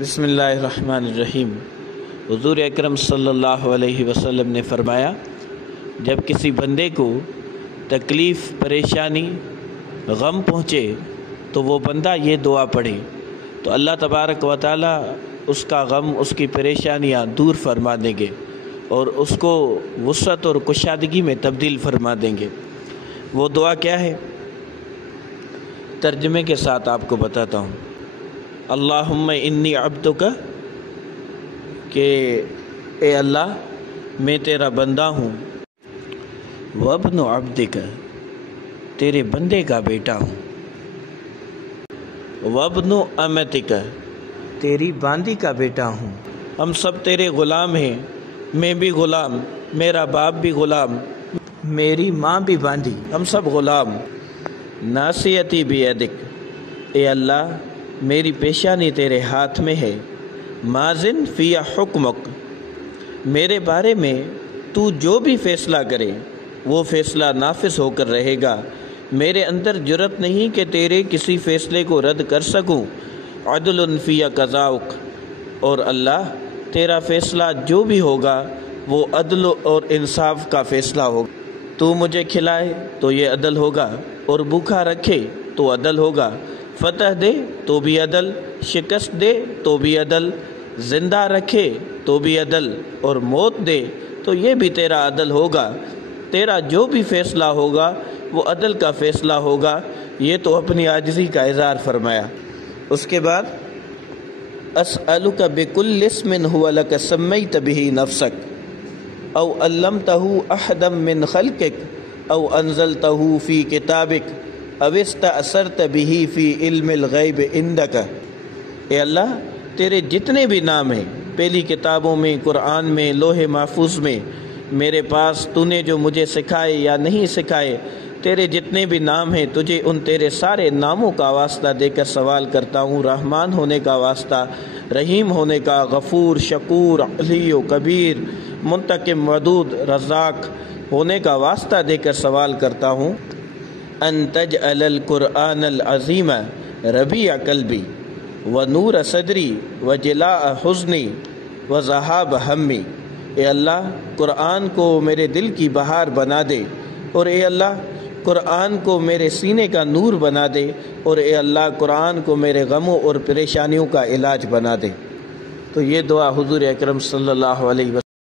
بسم اللہ الرحمن الرحیم۔ حضور اکرم صلی اللہ علیہ وسلم نے فرمایا، جب کسی بندے کو تکلیف، پریشانی، غم پہنچے تو وہ بندہ یہ دعا پڑھے تو اللہ تبارک و تعالی اس کا غم، اس کی پریشانیاں دور فرما دیں گے اور اس کو وسعت اور کشادگی میں تبدیل فرما دیں گے۔ وہ دعا کیا ہے؟ ترجمے کے ساتھ آپ کو بتاتا ہوں۔ اللہم انی عبدک، کہ اے اللہ میں تیرا بندہ ہوں، وابن عبدک، تیرے بندے کا بیٹا ہوں، وابن امتک، تیری باندی کا بیٹا ہوں۔ ہم سب تیرے غلام ہیں، میں بھی غلام، میرا باپ بھی غلام، میری ماں بھی باندی، ہم سب غلام۔ ناصیتی بیدک، اے اللہ میری پیشانی تیرے ہاتھ میں ہے، ماضٍ فی حکمک، میرے بارے میں تو جو بھی فیصلہ کرے وہ فیصلہ نافذ ہو کر رہے گا، میرے اندر جرأت نہیں کہ تیرے کسی فیصلے کو رد کر سکوں۔ عدل فی قضاؤک، اور اللہ تیرا فیصلہ جو بھی ہوگا وہ عدل اور انصاف کا فیصلہ ہوگا۔ تو مجھے کھلائے تو یہ عدل ہوگا، اور بھوکا رکھے تو عدل ہوگا، فتح دے تو بھی عدل، شکست دے تو بھی عدل، زندہ رکھے تو بھی عدل، اور موت دے تو یہ بھی تیرا عدل ہوگا۔ تیرا جو بھی فیصلہ ہوگا وہ عدل کا فیصلہ ہوگا۔ یہ تو اپنی عاجزی کا اظہار فرمایا۔ اس کے بعد اسألک بکل اسم هو لک سمیت بہ نفسک او علمتہ احدا من خلقک او انزلتہ فی کتابک او استأثرت بہ فی علم الغیب عندک۔ اے اللہ تیرے جتنے بھی نام ہیں، پہلی کتابوں میں، قرآن میں، لوح محفوظ میں، میرے پاس تو نے جو مجھے سکھائے یا نہیں سکھائے، تیرے جتنے بھی نام ہیں، تجھے ان تیرے سارے ناموں کا واسطہ دے کر سوال کرتا ہوں، رحمان ہونے کا واسطہ، رحیم ہونے کا، غفور، شکور، علی و کبیر، منتقم، ودود، رزاق ہونے کا واسطہ دے کر سوال کرتا ہوں۔ ان تجعل القرآن العظیم ربیع قلبی ونور صدری وجلاء حزنی وذہاب ہمی۔ اے اللہ قرآن کو میرے دل کی بہار بنا دے، اور اے اللہ قرآن کو میرے سینے کا نور بنا دے، اور اے اللہ قرآن کو میرے غموں اور پریشانیوں کا علاج بنا دے۔ تو یہ دعا حضور اکرم صلی اللہ علیہ وسلم